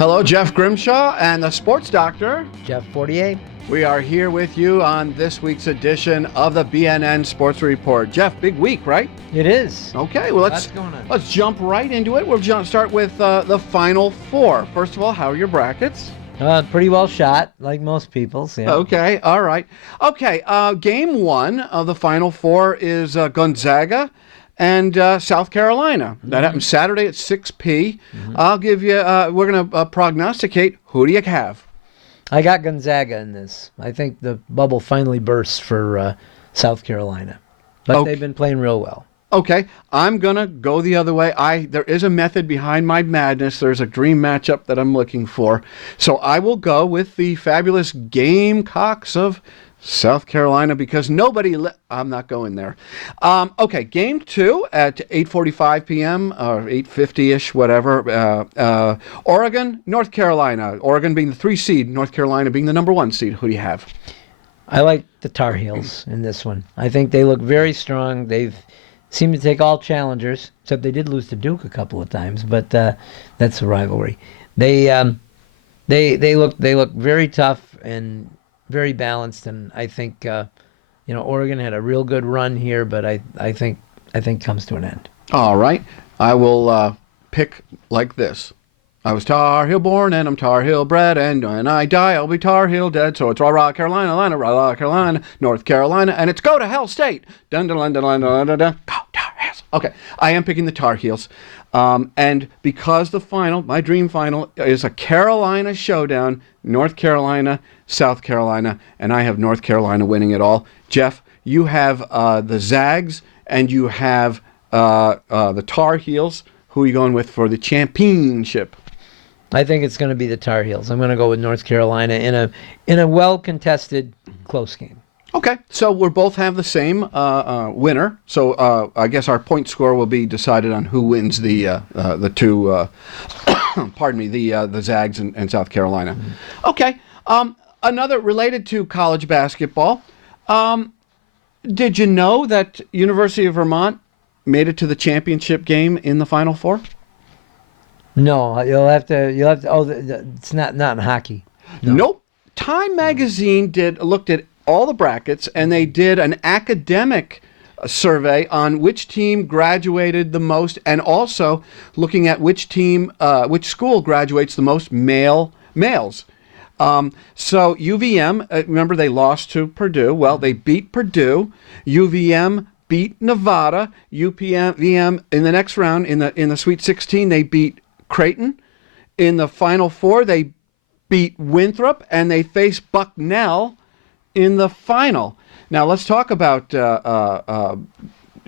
Hello, Jeff Grimshaw and the Sports Doctor. Jeff Fortier. We are here with you on this week's edition of the BNN Sports Report. Jeff, big week, right? It is. Okay, well, let's jump right into it. We'll start with the Final Four. First of all, how are your brackets? Pretty well shot, like most people's. Yeah. Okay, all right. Okay, game one of the Final Four is Gonzaga and South Carolina. That happens Saturday at 6 p.m. I'll give you, we're going to prognosticate. Who do you have? I got Gonzaga in this. I think the bubble finally burst for South Carolina. But they've been playing real well. Okay, I'm going to go the other way. There is a method behind my madness. There's a dream matchup that I'm looking for. So I will go with the fabulous Gamecocks of South Carolina because I'm not going there. Okay, game two at 8:45 p.m. or 8:50-ish, whatever. Oregon, North Carolina. Oregon being the 3 seed, North Carolina being the number 1 seed. Who do you have? I like the Tar Heels in this one. I think they look very strong. They've seemed to take all challengers, except they did lose to Duke a couple of times, but that's a rivalry. They look very tough and very balanced, and I think Oregon had a real good run here, but I think comes to an end. All right, I will pick like this. I was Tar Heel born and I'm Tar Heel bred, and when I die I'll be Tar Heel dead. So it's rah Carolina, rah Carolina, North Carolina, and it's go to Hell State. Dun dun dun dun dun dun dun. Go Tar Heels. Okay, I am picking the Tar Heels, and because my dream final is a Carolina showdown, North Carolina, South Carolina, and I have North Carolina winning it all. Jeff, you have the Zags and you have the Tar Heels. Who are you going with for the championship? I think it's going to be the Tar Heels. I'm going to go with North Carolina in a well-contested, close game. Okay, so we'll both have the same winner. So I guess our point score will be decided on who wins the two. the Zags and South Carolina. Okay, another related to college basketball. Did you know that University of Vermont made it to the championship game in the Final Four? No, you'll have to. Oh, it's not in hockey. No. Nope. Time Magazine looked at all the brackets, and they did an academic survey on which team graduated the most, and also looking at which school graduates the most males. So UVM, remember they lost to Purdue. Well, they beat Purdue. UVM beat Nevada. UVM in the next round in the Sweet 16 they beat Creighton. In the Final Four they beat Winthrop, and they face Bucknell in the final. Now let's talk about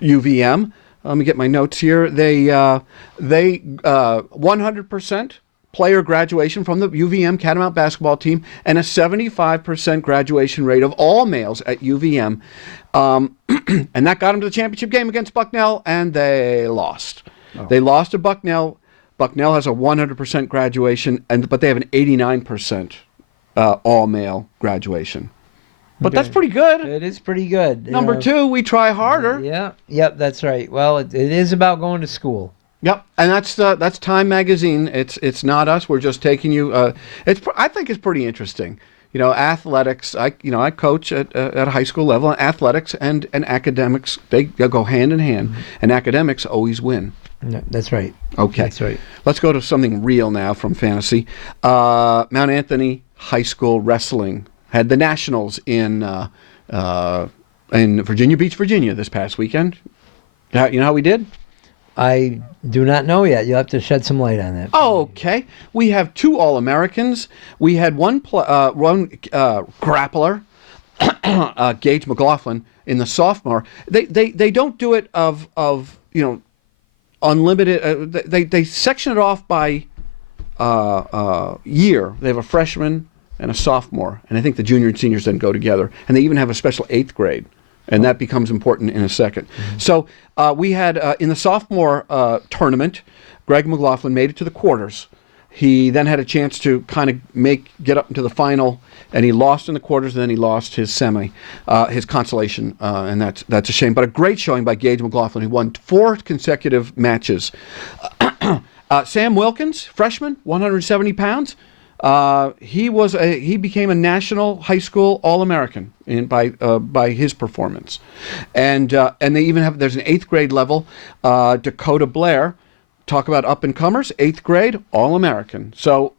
UVM. Let me get my notes here. They 100% player graduation from the UVM Catamount basketball team, and a 75% graduation rate of all males at UVM. And that got them to the championship game against Bucknell, and they lost. Oh. They lost to Bucknell. Bucknell has a 100% graduation, but they have an 89% all-male graduation. But that's pretty good. It is pretty good. Number two, we try harder. Yeah, yep, that's right. Well, it is about going to school. Yep, and that's Time Magazine. It's not us. We're just taking you. I think it's pretty interesting. Athletics. I coach at a high school level. And athletics and academics, they go hand in hand, and academics always win. No, that's right. Okay, that's right. Let's go to something real now from fantasy. Mount Anthony High School wrestling had the nationals in Virginia Beach, Virginia this past weekend. You know how we did? I do not know yet. You'll have to shed some light on that. Okay. We have 2 All-Americans. We had one grappler, Gage McLaughlin, in the sophomore. They don't do it of unlimited. They section it off by year. They have a freshman and a sophomore, and I think the junior and seniors then go together. And they even have a special 8th grade, and that becomes important in a second. Mm-hmm. So we had, in the sophomore tournament, Greg McLaughlin made it to the quarters. He then had a chance to kind of get up into the final, and he lost in the quarters, and then he lost his his consolation, and that's a shame. But a great showing by Gage McLaughlin, who won 4 consecutive matches. Sam Wilkins, freshman, 170 pounds. He became a national high school All-American by his performance, and they even have there's an 8th grade level. Dakota Blair, talk about up and comers, 8th grade All-American. So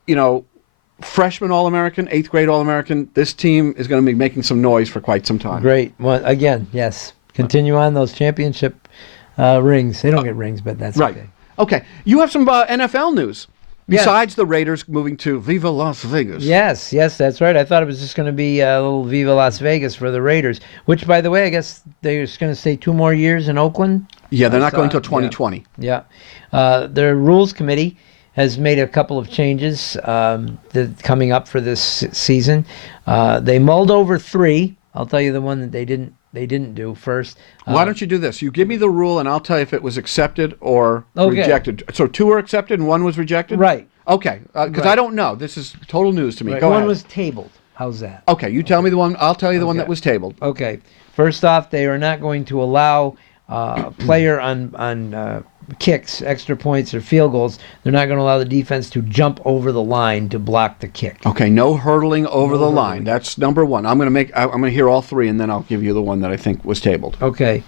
freshman All-American, 8th grade All-American. This team is going to be making some noise for quite some time. Great. Well, again, yes. Continue on those championship rings. They don't get rings, but that's right. okay. Okay. You have some NFL news. Besides the Raiders moving to Viva Las Vegas. Yes, that's right. I thought it was just going to be a little Viva Las Vegas for the Raiders, which, by the way, I guess they're just going to stay 2 more years in Oakland. Yeah, they're not going until 2020. Yeah. Their rules committee has made a couple of changes coming up for this season. They mulled over 3. I'll tell you the one that they didn't do first. Why don't you do this? You give me the rule, and I'll tell you if it was accepted or rejected. So 2 were accepted and 1 was rejected? Right. Okay, because I don't know. This is total news to me. Right. Go ahead. 1 was tabled. How's that? Okay, you tell me the one. I'll tell you the one that was tabled. Okay. First off, they are not going to allow a player on kicks, extra points, or field goals. They're not going to allow the defense to jump over the line to block the kick. Okay, no hurtling over the line. That's number 1. I'm going to hear all 3, and then I'll give you the one that I think was tabled. Okay.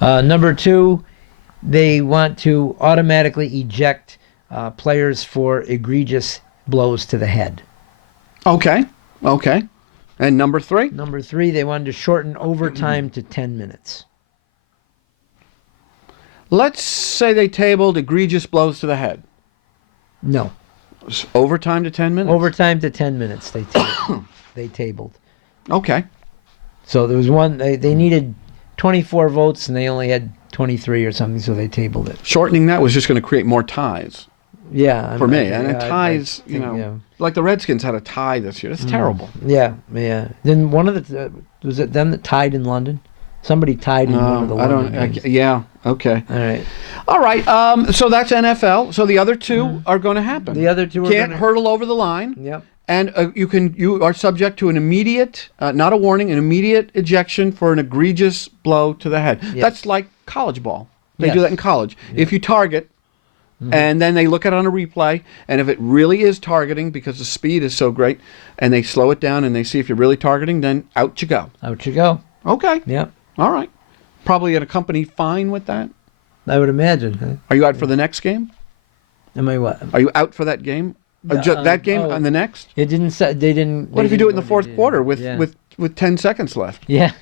Number 2, they want to automatically eject players for egregious blows to the head. Okay. And number 3? Number 3, they wanted to shorten overtime to 10 minutes. Let's say they tabled egregious blows to the head. No. Overtime to 10 minutes? Overtime to 10 minutes they tabled. Okay. So there was one, they needed 24 votes and they only had 23 or something, so they tabled it. Shortening that was just going to create more ties. Yeah. For me. And ties, like the Redskins had a tie this year. That's terrible. Yeah. Then one of the, was it them that tied in London? Somebody tied in one of the London games. Yeah, okay. All right, so that's NFL. So the other 2 are going to happen. The other 2 can't hurdle over the line. Yep. And you are subject to an immediate, not a warning, an immediate ejection for an egregious blow to the head. Yes. That's like college ball. They do that in college. Yeah. If you target, and then they look at it on a replay, and if it really is targeting because the speed is so great, and they slow it down and they see if you're really targeting, then out you go. Out you go. Okay. Yep. All right. Probably an accompany fine with that. I would imagine. Huh? Are you out for the next game? Am I what? Are you out for that game? That game and the next? It didn't. They didn't. What if you do it in the 4th quarter with 10 seconds left? Yeah.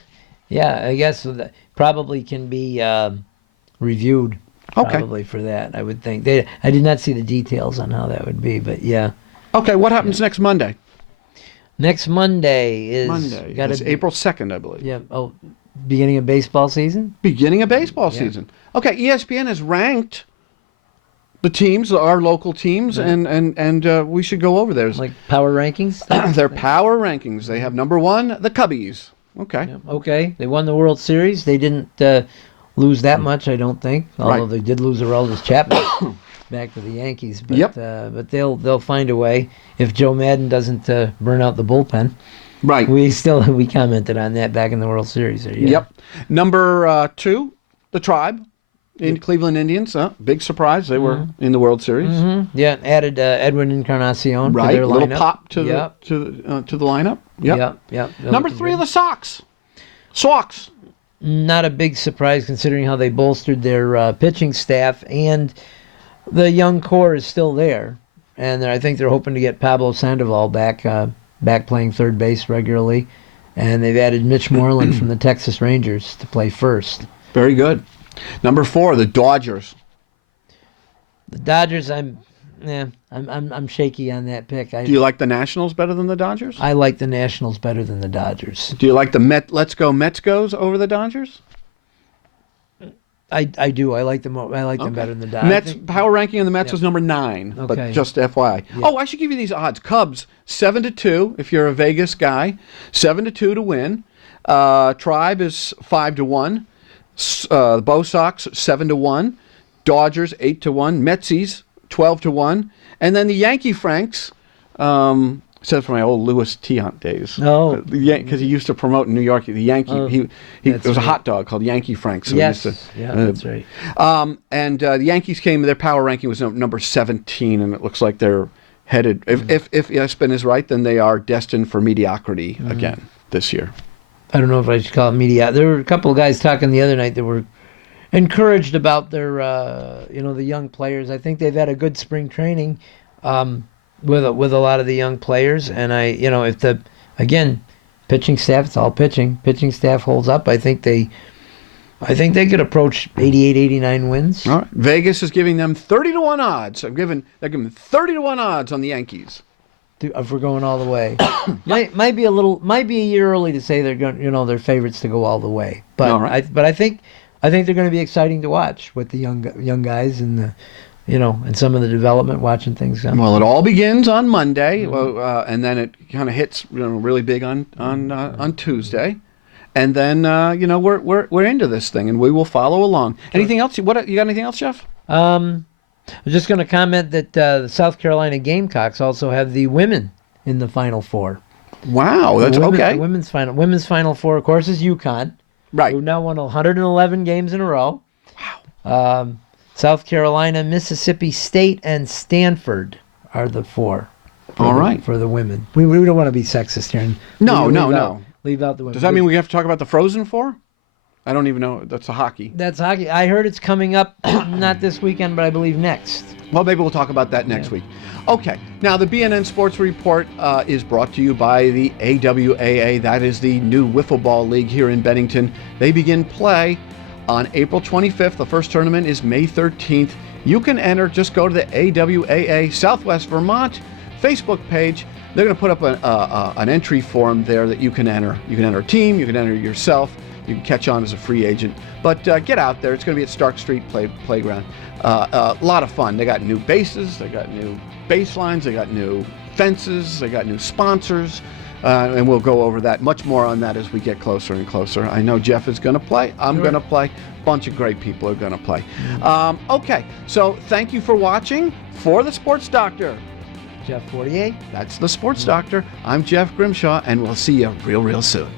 I guess that probably can be reviewed. Probably for that, I would think. I did not see the details on how that would be, but yeah. Okay. What happens next Monday? Next Monday is It's April 2nd, I believe. Yeah. Oh, beginning of baseball season? Beginning of baseball season. Okay, ESPN has ranked the teams, our local teams, and we should go over theirs. Like power rankings? Their power rankings. They have number 1, the Cubbies. Okay. Yeah. Okay. They won the World Series. They didn't lose that much, I don't think. Although they did lose Aroldis Chapman back to the Yankees. But, but they'll find a way if Joe Madden doesn't burn out the bullpen. Right. We commented on that back in the World Series. Yep. Number 2, the Tribe in Cleveland Indians. Big surprise. They were in the World Series. Yeah. Added Edwin Encarnacion to their lineup. Little pop to the lineup. Yep. Number 3 of the Sox. Sox. Not a big surprise considering how they bolstered their pitching staff, and the young core is still there. And I think they're hoping to get Pablo Sandoval back playing third base regularly. And they've added Mitch Moreland from the Texas Rangers to play first. Very good. Number 4, the Dodgers. The Dodgers, I'm shaky on that pick. Do you like the Nationals better than the Dodgers? I like the Nationals better than the Dodgers. Do you like the Let's Go Mets goes over the Dodgers? I do. I like them. I like them better than the Dodgers. Mets power ranking in the Mets was number 9, but just FYI. Yeah. Oh, I should give you these odds. Cubs 7-2 if you're a Vegas guy, 7-2 to win. Tribe is 5-1. Bo Sox 7-1. Dodgers 8-1. Metsies 12-1. And then the Yankee Franks said from my old Louis Tiant days. Oh. Because he used to promote in New York the Yankee. Oh, It was a hot dog called Yankee Frank. So yes. he used to, That's right. And the Yankees came. Their power ranking was number 17, and it looks like they're headed. If Espen is right, then they are destined for mediocrity again this year. I don't know if I should call it media. There were a couple of guys talking the other night that were encouraged about their, the young players. I think they've had a good spring training with a lot of the young players. And if the pitching staff, it's all pitching. Pitching staff holds up. I think they could approach 88, 89 wins. All right. Vegas is giving them 30-1 odds. They're giving 30-1 odds on the Yankees. If we're going all the way, might be a year early to say they're going. They're favorites to go all the way. But all right. I think they're going to be exciting to watch with the young guys and the, and some of the development, watching things. Well, it all begins on Monday, and then it kind of hits really big on Tuesday, and then we're into this thing, and we will follow along. Anything else? You got anything else, Jeff? I was just going to comment that the South Carolina Gamecocks also have the women in the Final Four. Wow, that's okay. The women's Final Four, of course, is UConn. Right. Who now won 111 games in a row. Wow. South Carolina, Mississippi State, and Stanford are the four. For the women. We don't want to be sexist here. No. Leave out the women. Does that mean we have to talk about the Frozen Four? I don't even know. That's a hockey. That's hockey. I heard it's coming up, not this weekend, but I believe next. Well, maybe we'll talk about that next week. Okay. Now, the BNN Sports Report is brought to you by the AWAA. That is the new Wiffleball League here in Bennington. They begin play on April 25th. The first tournament is May 13th. You can enter. Just go to the AWAA Southwest Vermont Facebook page. They're going to put up an entry form there that you can enter. You can enter a team. You can enter yourself. You can catch on as a free agent. But get out there. It's going to be at Stark Street Playground. A lot of fun. They got new bases. They got new baselines. They got new fences. They got new sponsors. And we'll go over that. Much more on that as we get closer and closer. I know Jeff is going to play. I'm going to play. A bunch of great people are going to play. Okay. So thank you for watching. For the Sports Doctor, Jeff 48. That's the Sports Doctor. I'm Jeff Grimshaw, and we'll see you real soon.